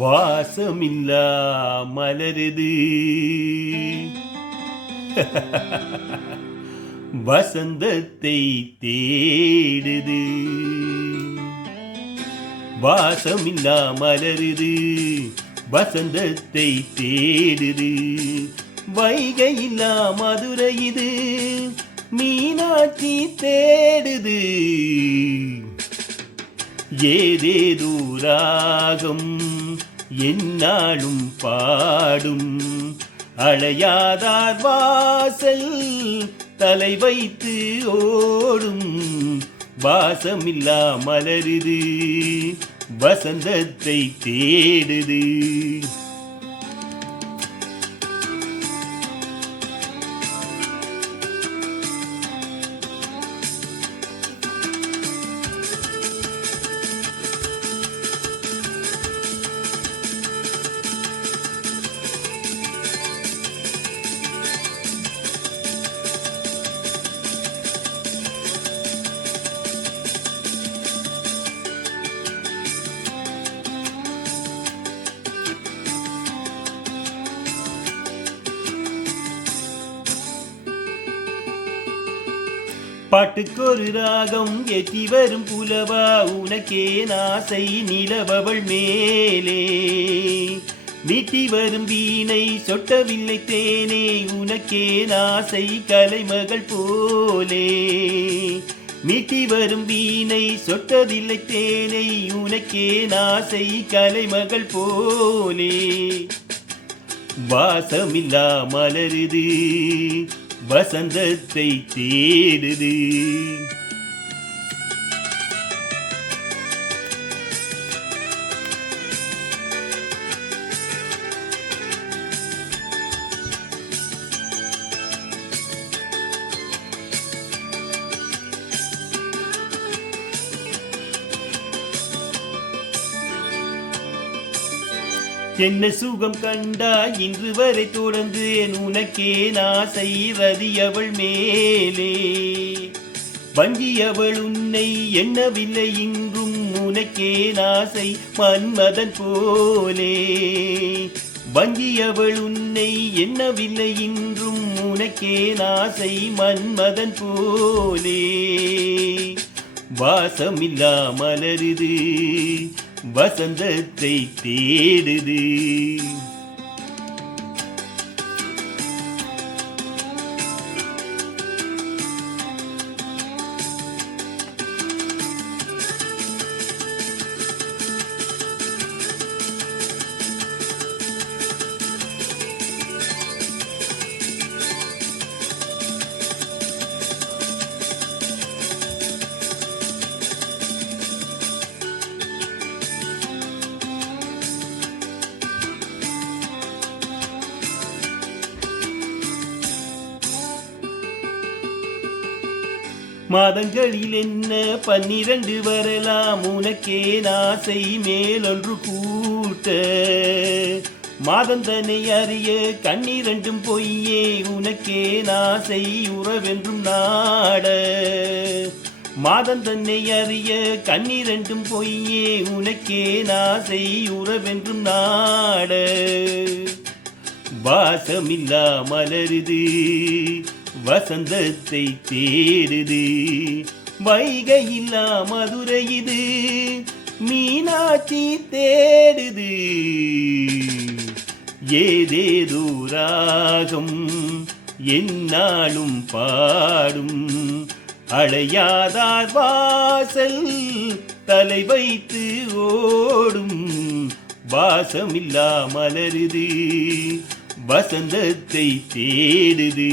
வாசமில்லா மலருது வசந்தத்தை தேடுது. வாசமில்லா மலருது வசந்தத்தை தேடுது. வைகையில்லா மதுரை இது மீனாட்சி தேடுது. ஏதேதோ ராகம் என்னாலும் பாடும். அழையாதார் வாசல் தலை வைத்து ஓடும். வாசமில்லா மலருது வசந்தத்தை தேடுது. பாட்டுக்கொரு ராகம் ஏற்றி வரும் புலவா உனக்கே நாசை நிலவவள் மேலே. மீட்டி வரும் வீணை சொட்டவில்லை தேனே உனக்கே நாசை கலைமகள் போலே. மீட்டி வரும் வீணை சொட்டதில்லை தேனை உனக்கே நாசை கலைமகள் போலே. வாசமில்லா மலருது வசந்தத்தை தேடுது. என்ன சுகம் கண்டா இன்று வரை தொடர்ந்து என் உனக்கே நாசை ரதியவள் மேலே. வஞ்சியவள் உன்னை எண்ணவில்லை இன்றும் உனக்கே நாசை மன்மதன் போலே. வஞ்சியவள் உன்னை எண்ணவில்லை இன்றும் உனக்கே நாசை மன்மதன் போலே. வாசமில்லா மலருது வசந்தத்தை தேடுது. மாதங்களில் என்ன 12 வரலாம் உனக்கே நாசை மேலொன்று கூட்ட. மாதந்தனை அறிய கண்ணிரண்டும் பொய்யே உனக்கே நாசை உறவென்றும் நாட. மாதந்தன்னை அறிய கண்ணிரண்டும் பொய்யே உனக்கே நாசை உறவென்றும் நாட. வாசமில்லா மலருது வசந்தத்தை தேடுது. வைகையில்லா மதுரை இது மீனாட்சி தேடுது. ஏதேதோ ராகம் என்னாலும் பாடும். அழையாதார் வாசல் தலை வைத்து ஓடும். வாசமில்லா மலருது வசந்தத்தை தேடுது.